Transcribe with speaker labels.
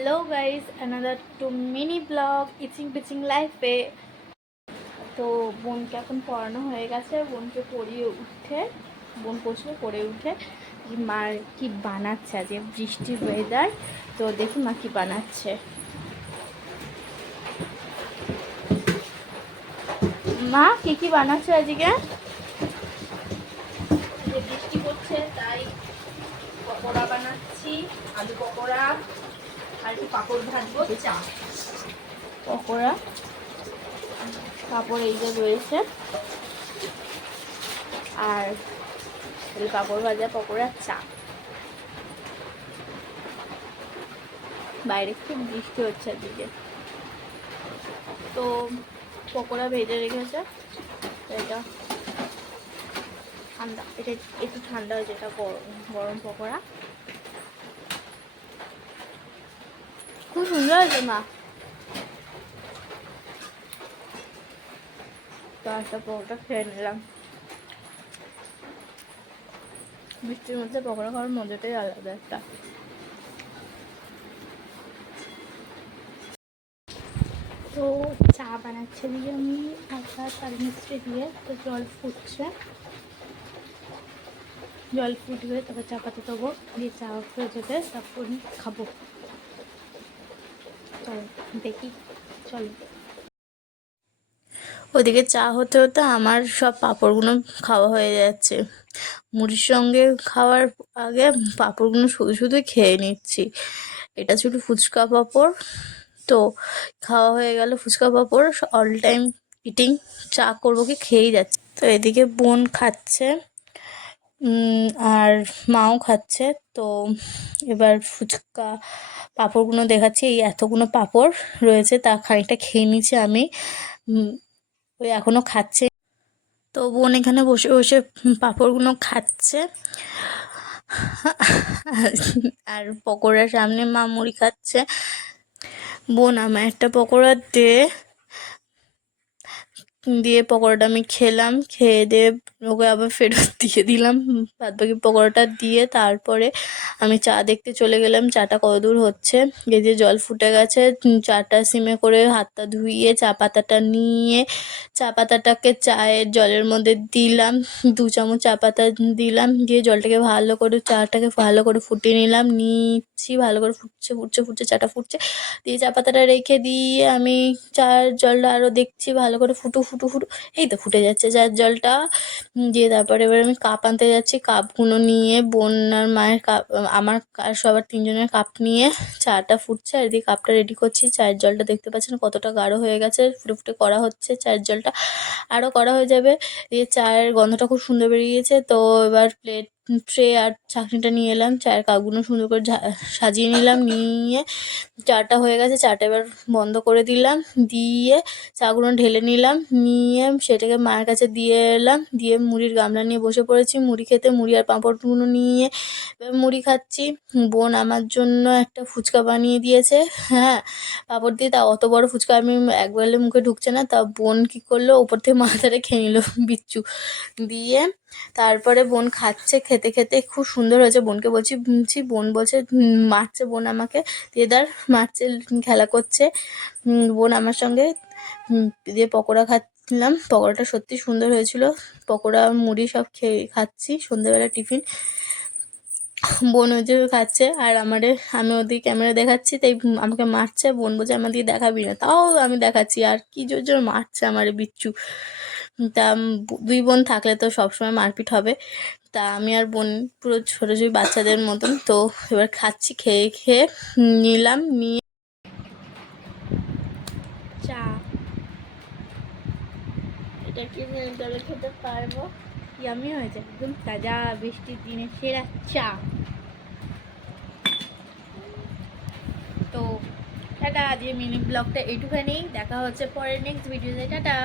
Speaker 1: Hello guys another two mini vlog ইচিং পিচিং লাইফে তো বোনকে এখন পড়ানো হয়ে গেছে। বোনকে পড়িয়ে উঠে, বোন পড়ছিল পড়ে উঠে মার কি বানাচ্ছে আজকে, বৃষ্টির ওয়েদার তো দেখুন মা কি বানাচ্ছে। মা, কি কি বানাচ্ছে আজকে বৃষ্টি পড়ছে, তাই পকোড়া বানাচ্ছি, আলু পকোড়া। পকোড়া পাঁপড় এই যে রয়েছে। আর এই ভাজা পকোড়া চা। বাইরে খুব বৃষ্টি হচ্ছে আজকে তো পকোড়া ভেজে রেখেছে। এটা ঠান্ডা, এটা একটু ঠান্ডা হয়েছে এটা গরম গরম পকোড়া। মা তো একটা পকোড়া খেয়ে নিলাম বৃষ্টির মধ্যে পকোড়া খাওয়ার মজাটাই আলাদা একটা তো চা বানাচ্ছে দিয়ে আমি আটা তার মিস্ত্রি দিয়ে তো জল ফুটছে জল ফুটবে তারপর চা পাতা দেবো দিয়ে চা হয়ে যাবে তারপর খাব দেখি, চলো। ওদিকে চা হতে হতে আমার সব পাঁপড়গুলো খাওয়া হয়ে যাচ্ছে। মুড়ির সঙ্গে খাওয়ার আগে পাঁপড়গুলো শুধু শুধুই খেয়ে নিচ্ছি। এটা ছিল ফুচকা পাঁপড়। তো খাওয়া হয়ে গেল fuchka papad. All time eating চা করব কি খেয়েই যাচ্ছে। তো এদিকে বোন খাচ্ছে। আর মাও খাচ্ছে। তো এবার ফুচকা পাঁপড়গুলো দেখাচ্ছি। এই এতগুলো পাঁপড় রয়েছে, তা খানিকটা খেয়ে নিচ্ছি আমি। ওই এখনও খাচ্ছে। তো বোন এখানে বসে বসে পাঁপড়গুলো খাচ্ছে। আর পকোড়ার সামনে মা মুড়ি খাচ্ছে। বোন আমার একটা পকোড়া দে। দিয়ে পকোড়াটা আমি খেলাম, খেয়ে দিয়ে ওকে আবার ফেরত দিয়ে দিলাম। বাদ বাকি পকোড়াটা দিয়ে তারপরে আমি চা দেখতে চলে গেলাম। চাটা কত দূর হচ্ছে? এই যে জল ফুটে গেছে চাটা সিমে করে হাতটা ধুইয়ে চা পাতাটা নিয়ে চা পাতাটাকে চায়ের জলের মধ্যে দিলাম, দু চামচ চা পাতা দিলাম, দিয়ে জলটাকে ভালো করে, চাটাকে ভালো করে ফুটিয়ে নিলাম, নিচ্ছি, ভালো করে ফুটছে ফুটছে ফুটছে, চাটা ফুটছে, দিয়ে চা পাতাটা রেখে দিয়ে আমি চার জলটা আরও দেখছি, ভালো করে ফুটু ফুটু ফুটু, এই তো ফুটে যাচ্ছে চার জলটা, দিয়ে তারপরে এবার আমি কাপ আনতে যাচ্ছি, কাপগুলো নিয়ে বোন আর মায়ের কাপ, আমার সবার তিনজনের কাপ নিয়ে চাটা ফুটছে, আর দিয়ে কাপটা রেডি করছি, চায়ের জলটা দেখতে পাচ্ছেন কতটা গাঢ় হয়ে গেছে, ফুটে ফুটে করা হচ্ছে চায়ের জলটা। আরও করা হয়ে যাবে। দিয়ে চায়ের গন্ধটা খুব সুন্দর বেরিয়েছে তো এবার প্লেট ট্রে আর চাকনিটা নিয়ে এলাম। চায়ের কাপগুলো সুন্দর করে সাজিয়ে নিলাম, নিয়ে চাটা হয়ে গেছে। চাটা এবার বন্ধ করে দিলাম, দিয়ে চাগুলো ঢেলে নিলাম, নিয়ে সেটাকে মায়ের কাছে দিয়ে এলাম। দিয়ে মুড়ির গামলা নিয়ে বসে পড়েছি। মুড়ি খেতে মুড়ি আর পাঁপড়গুলো নিয়ে মুড়ি খাচ্ছি। বোন আমার জন্য একটা ফুচকা বানিয়ে দিয়েছে। হ্যাঁ পাঁপড় দিয়ে তা অত বড় ফুচকা আমি একবারে মুখে ঢুকছে না। তা বোন কী করল? ওপর থেকে মাথাটা খেয়ে নিল বিচ্ছু। দিয়ে তারপরে বোন খাচ্ছে, খেতে খেতে খেতে খুব সুন্দর হয়েছে বোনকে বলছি বোন বলছে মারছে বোন আমাকে দেদার মারছে, খেলা করছে। বোন আমার সঙ্গে দিয়ে পকোড়া খাচ্ছিলাম। পকোড়াটা সত্যি সুন্দর হয়েছিল। পকোড়া, মুড়ি সব খেয়ে খাচ্ছি। সন্ধ্যেবেলা টিফিন। বোন ওই যে খাচ্ছে, আর আমারে আমি ওদিকে ক্যামেরা দেখাচ্ছি, তাই আমাকে মারছে, বোন বলছে আমার দিকে দেখাবি না। তাও আমি দেখাচ্ছি, আর কি জোর জোর মারছে আমারে বিচ্ছু। তা দুই বোন থাকলে তো সবসময় মারপিট হবে। তা আমি আর বোন পুরো ছোটো ছোটো বাচ্চাদের মতন, তো এবার খাচ্ছি, খেয়ে খেয়ে নিলাম, নিয়ে চা। এটা কি খেতে পারব? ইয়ামি হয়েছে একদম তাজা বৃষ্টির দিনে সেরা চা। তো টাটা আজকে মিনি ব্লগটা এইটুখানি। দেখা হচ্ছে পরের নেক্সট ভিডিওতে টাটা!